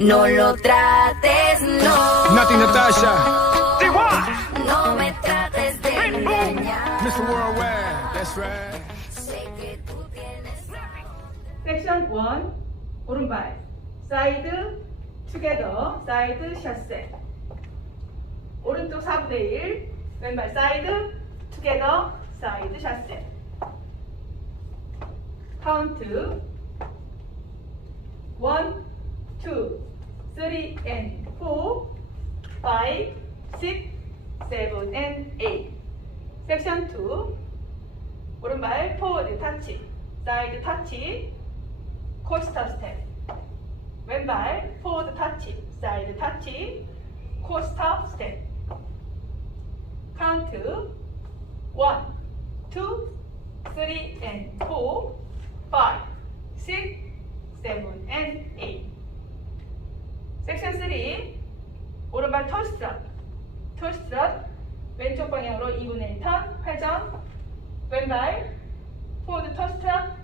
No lo trates, no. Nothing, Natasha. No me trates de engañar. Mr. Worldwide, that's right. Sé que tú tienes 섹션 1 오른발 사이드 투게더 사이드 샷셋 오른쪽 4분의 1 왼발 사이드 투게더 사이드 샷셋 카운트 1, 2, 3 and 4 5, 6, 7 and 8 섹션 2 오른발 포워드 타치 사이드 타치 코스터 스텝 왼발 포워드 타치 사이드 타치 코스터 스텝 카운트 1, 2, 3 and 4 5, 6, 7 and 8 섹션 3 오른발 톨스트럿 왼쪽 방향으로 2분의 1 턴 회전 왼발 포워드 톨스트럿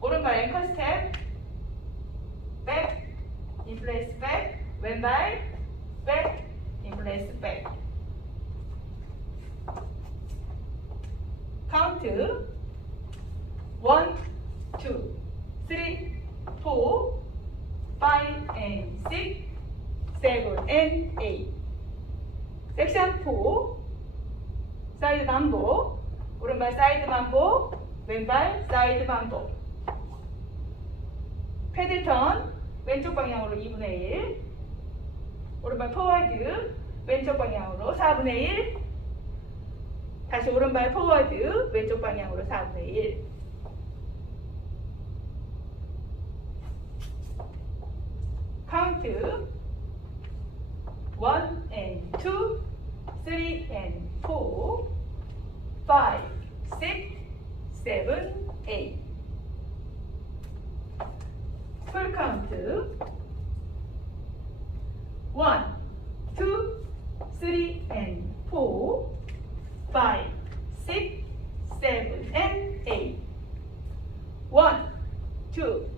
오른발 앵커 스텝 백 인플레이스 백 왼발 백 인플레이스 백 카운트 1, 2, 3, 4, 5 and 6, 7 and 8 섹션 4 사이드 반복 오른발 사이드 반복 왼발 사이드 반복 패들 턴 왼쪽 방향으로 2분의 1 오른발 포워드 왼쪽 방향으로 4분의 1 다시 오른발 포워드 왼쪽 방향으로 4분의 1 카운트 1 and 2 3 and 4 5, 6, 7, 8 풀 카운트 1, 2, 3 and 4 5, 6, 7 and 8 1, 2,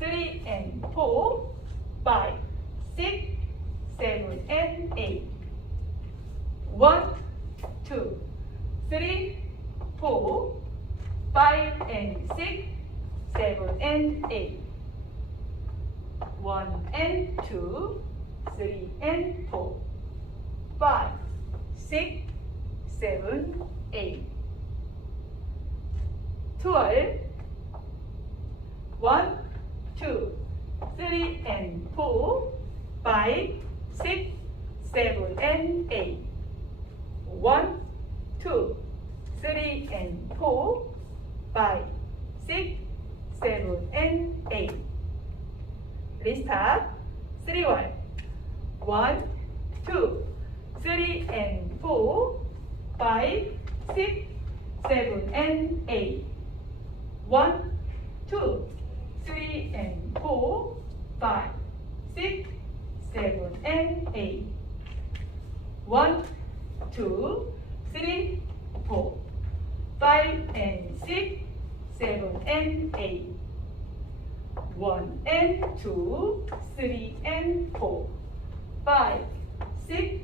3 and 4 5, 6, 7 and 8 1, 2, 3, 4 5 and 6, 7 and 8 1 and 2, 3 and 4 5, 6, 7, 8 12 1, 2, 3 and 4 5, 6, 7 and 8 1, 2, 3 and 4 5, 6, 7 and 8 리스타트 3, 1 1, 2, 3 and 4 5, 6, 7 and 8 1, 2, 3 and 4 5, 6, 7 and 8 1, 2, 3, 4 5 and 6, 7 and 8 1 and 2, 3 and 4 5, 6,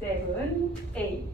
7, 8